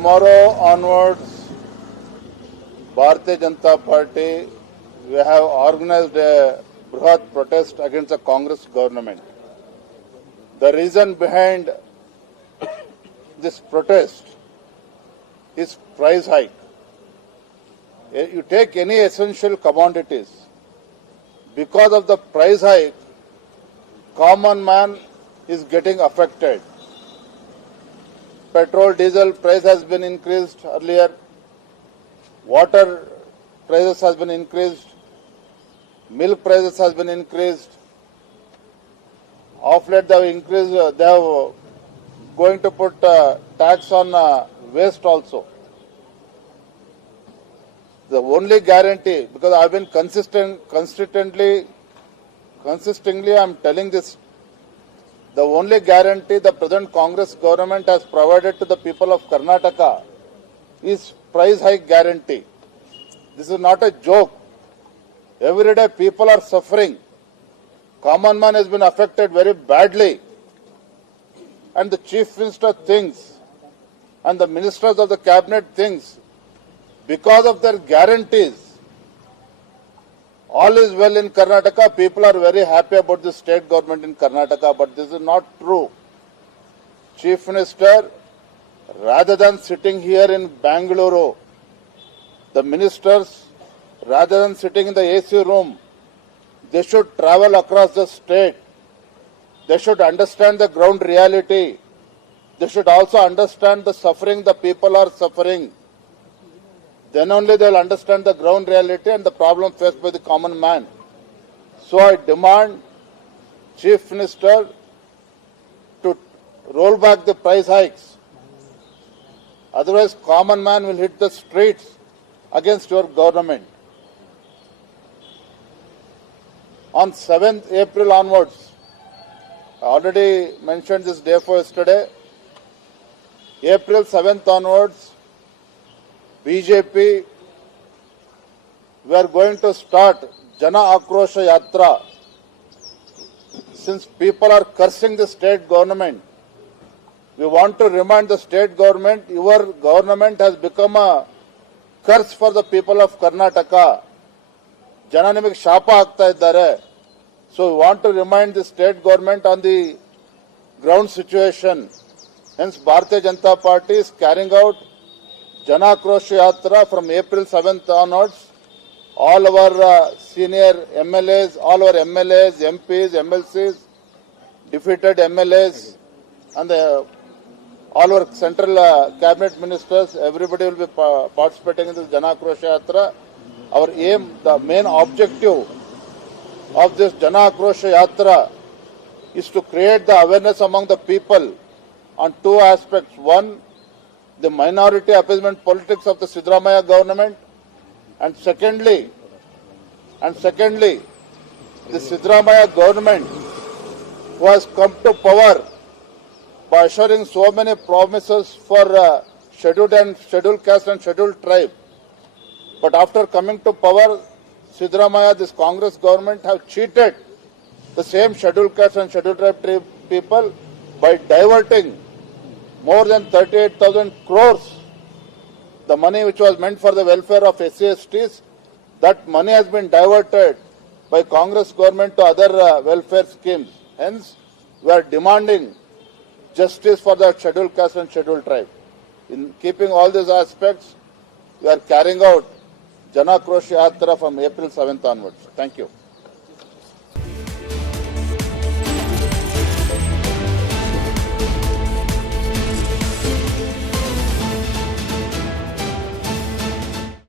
Tomorrow onwards, Bharatiya Janata Party, we have organized a Brihat protest against the Congress government. The reason behind this protest is price hike. You take any essential commodities, because of the price hike, common man is getting affected. Petrol, diesel price has been increased earlier. Water prices has been increased. Milk prices has been increased. Of late they have increased. They have going to put tax on waste also. The only guarantee, because I have been consistently I am telling this. The only guarantee the present Congress government has provided to the people of Karnataka is price hike guarantee. This is not a joke. Every day people are suffering. Common man has been affected very badly. And the Chief Minister thinks, and the ministers of the cabinet thinks, because of their guarantees, all is well in Karnataka. People are very happy about the state government in Karnataka, but this is not true. Chief Minister, rather than sitting here in Bengaluru, the ministers, rather than sitting in the AC room, they should travel across the state. They should understand the ground reality. They should also understand the suffering the people are suffering. Then only they will understand the ground reality and the problem faced by the common man. So I demand Chief Minister to roll back the price hikes. Otherwise, common man will hit the streets against your government. On 7th April onwards, I already mentioned this day for yesterday, April 7th onwards, BJP, we are going to start Jana Akrosha Yatra. Since people are cursing the state government, we want to remind the state government, your government has become a curse for the people of Karnataka. Jana nimage ಶಾಪ ಆಗ್ತಾ ಇದ್ದಾರೆ. So we want to remind the state government on the ground situation. Hence, Bharatiya Janata Party is carrying out Jana Akrosha Yatra from April 7th onwards. All our senior MLAs, all our MLAs, MPs, MLCs, defeated MLAs, and all our central cabinet ministers, everybody will be participating in this Jana Akrosha Yatra. Our aim, the main objective of this Jana Akrosha Yatra is to create the awareness among the people on two aspects. One, the minority appeasement politics of the Siddaramaiah government, and secondly, the Siddaramaiah government who has come to power by assuring so many promises for scheduled caste and scheduled tribe. But after coming to power, Siddaramaiah, this Congress government have cheated the same scheduled caste and scheduled tribe people by diverting more than 38,000 crores, the money which was meant for the welfare of SC/STs, that money has been diverted by Congress government to other welfare schemes. Hence, we are demanding justice for the scheduled caste and scheduled tribe. In keeping all these aspects, we are carrying out Jana Akrosha Yatra from April 7th onwards. Thank you.